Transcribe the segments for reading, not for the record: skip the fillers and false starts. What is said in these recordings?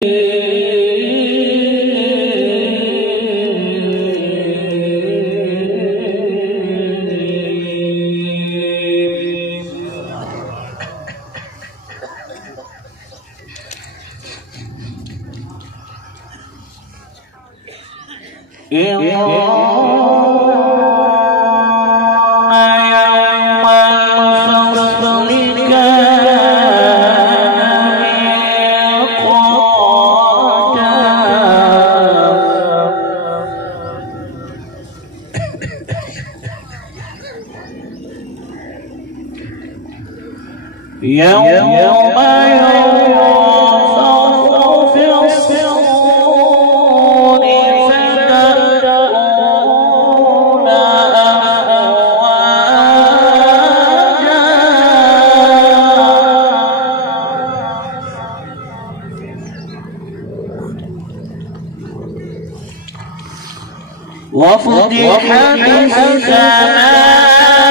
وفتحت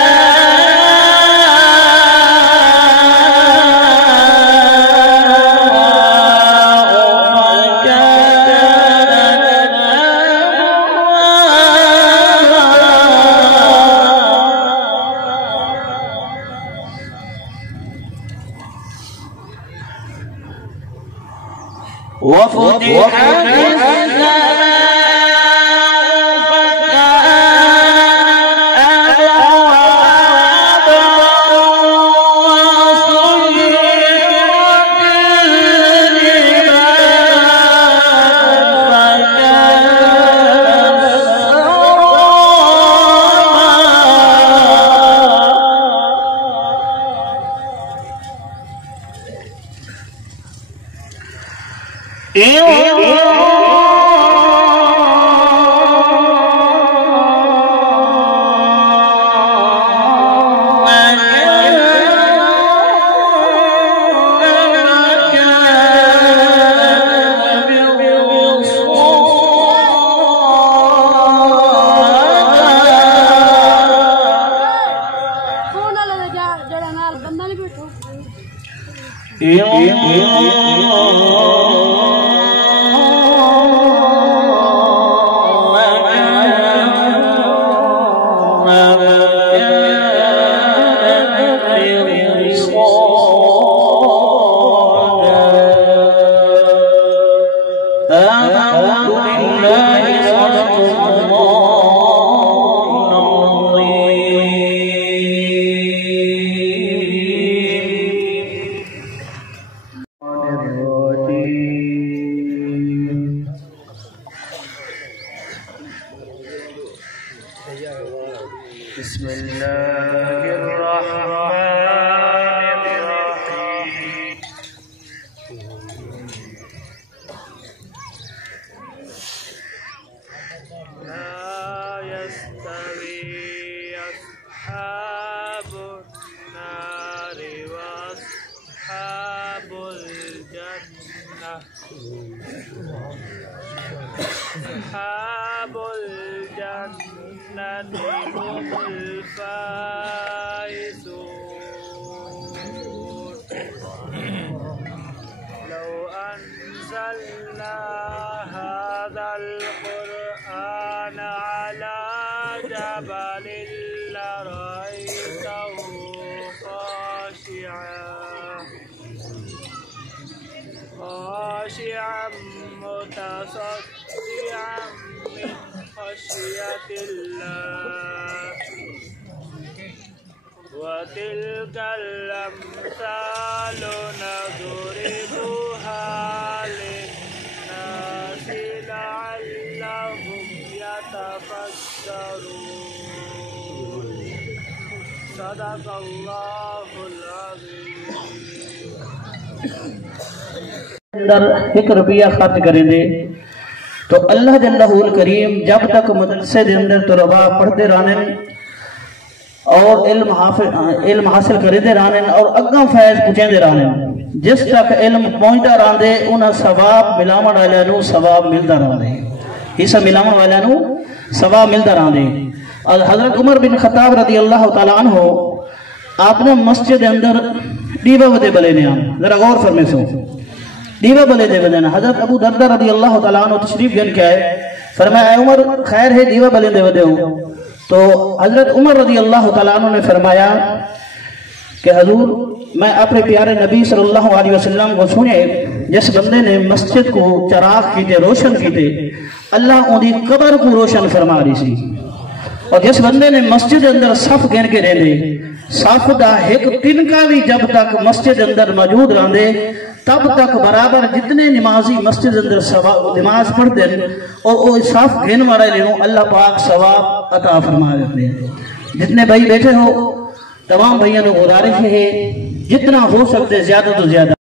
السماء متصدعا من خشية الله وتلك الأمثال نضربها للناس لعلهم يتفكرون صدق الله العظيم। एक रुपया खर्च करेंगे तो अल्लाह जल्लहुल करीम जब तक मदरसे के अंदर तलबा पढ़ते रहने और इल्म हासिल करते रहने और अग्गा फैज पुछेंदे रहने जिस तक इल्म पहुंचता रहंदे उन्हें सवाब मिलावण वालियां नूं सवाब मिलता रहंदे हिस्सा मिलावण वालियां नूं सवाब मिलता रहंदे। हजरत उमर बिन खत्ताब रदी अल्लाह तआला अन्हु आपने मस्जिद के अंदर दीवा वदे बले ने जरा गौर फरमाइसो دیوہ بلے دے بدن حضرت ابو دردہ رضی اللہ تعالیٰ عنہ تشریف گن کے آئے، فرمایا اے عمر خیر ہے دیوہ بلے دے بدے ہوں. تو حضرت عمر رضی اللہ تعالیٰ عنہ نے فرمایا کہ حضور میں اپنے پیارے نبی صلی اللہ علیہ وسلم کو سنے جس بندے نے مسجد کو چراغ کیتے روشن کیتے اللہ ان دی قبر کو روشن فرما رہی سی، اور جس بندے نے مسجد اندر صف گن کے رہنے صف دا ایک تنکا بھی جب تک مسجد اندر موجود رہندے تب تک برابر جتنے نمازی مسجد اندر نماز پڑھ دیں اور وہ صف گن مرے لینوں اللہ پاک ثواب عطا فرما دیتے ہیں. جتنے بھائی بیٹھے ہو تمام بھائیوں نے گزارش ہے جتنا ہو سکتے زیادہ تو زیادہ